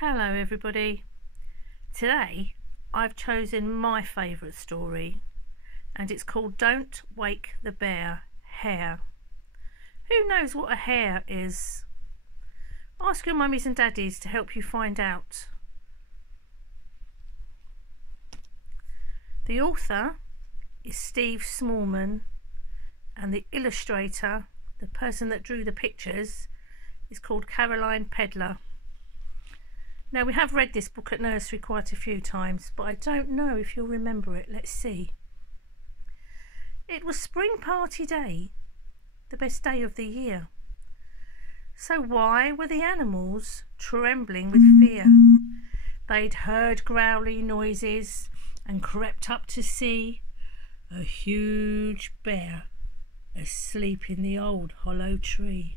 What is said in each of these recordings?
Hello everybody. Today I've chosen my favourite story and it's called Don't Wake the Bear, Hare. Who knows what a hare is? Ask your mummies and daddies to help you find out. The author is Steve Smallman and the illustrator, the person that drew the pictures, is called Caroline Pedler. Now, we have read this book at nursery quite a few times, but I don't know if you'll remember it. Let's see. It was spring party day, the best day of the year. So why were the animals trembling with fear? They'd heard growly noises and crept up to see a huge bear asleep in the old hollow tree.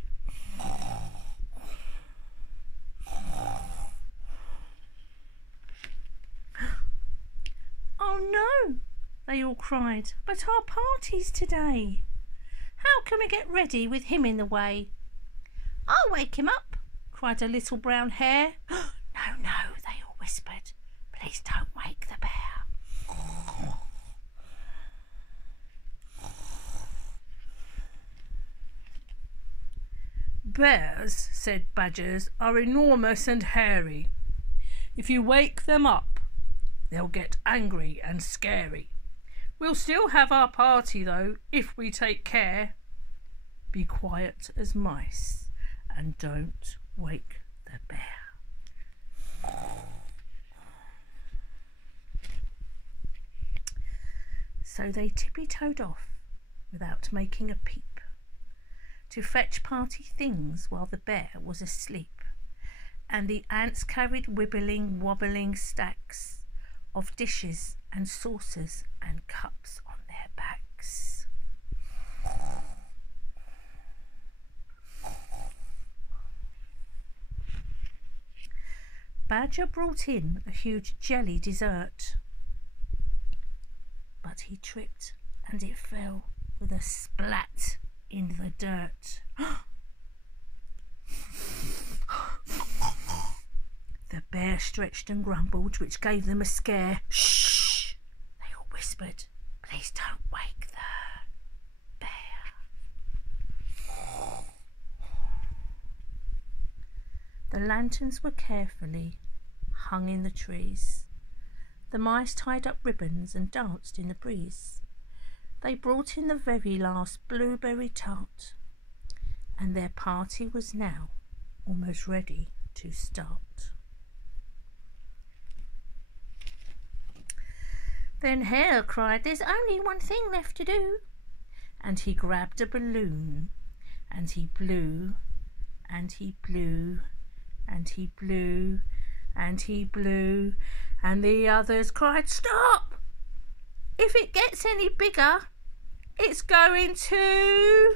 Oh no, they all cried, but our party's today. How can we get ready with him in the way? I'll wake him up, cried a little brown hare. No, no, they all whispered, please don't wake the bear. Bears, said Badgers, are enormous and hairy. If you wake them up, they'll get angry and scary. We'll still have our party though, if we take care. Be quiet as mice and don't wake the bear. So they tippy-toed off without making a peep to fetch party things while the bear was asleep, and the ants carried wibbling, wobbling stacks of dishes and saucers and cups on their backs. Badger brought in a huge jelly dessert, but he tripped and it fell with a splat in the dirt. The bear stretched and grumbled, which gave them a scare. Shh! They all whispered, please don't wake the bear. The lanterns were carefully hung in the trees. The mice tied up ribbons and danced in the breeze. They brought in the very last blueberry tart, and their party was now almost ready to start. Then Hare cried, there's only one thing left to do. And he grabbed a balloon, and he blew, and he blew, and he blew, and he blew, and the others cried, stop! If it gets any bigger, it's going to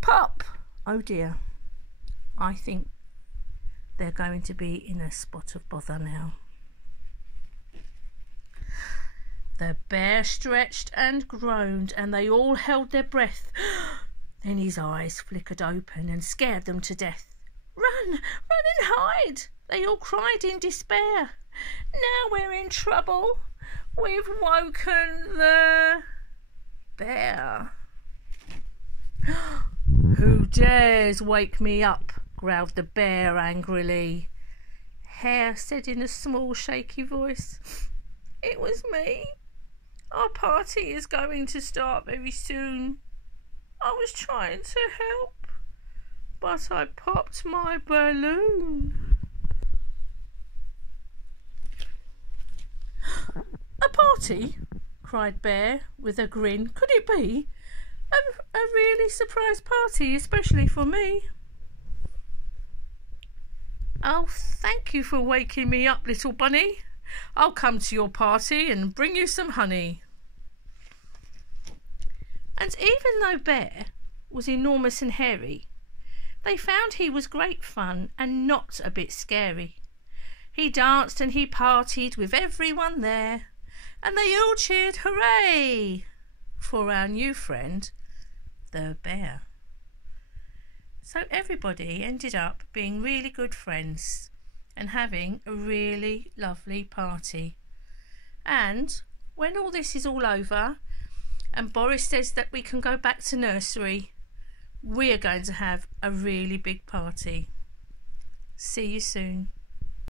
pop. Oh dear, I think they're going to be in a spot of bother now. The bear stretched and groaned, and they all held their breath. Then his eyes flickered open and scared them to death. Run, run and hide, they all cried in despair. Now we're in trouble. We've woken the bear. Who dares wake me up? Growled the bear angrily. Hare said in a small shaky voice, it was me. Our party is going to start very soon. I was trying to help, but I popped my balloon. A party? Cried Bear with a grin. Could it be? A really surprise party, especially for me. Oh, thank you for waking me up, little bunny. I'll come to your party and bring you some honey. And even though Bear was enormous and hairy, they found he was great fun and not a bit scary. He danced and he partied with everyone there, and they all cheered hooray for our new friend, the bear. So everybody ended up being really good friends and having a really lovely party. And when all this is all over and Boris says that we can go back to nursery, we are going to have a really big party. See you soon.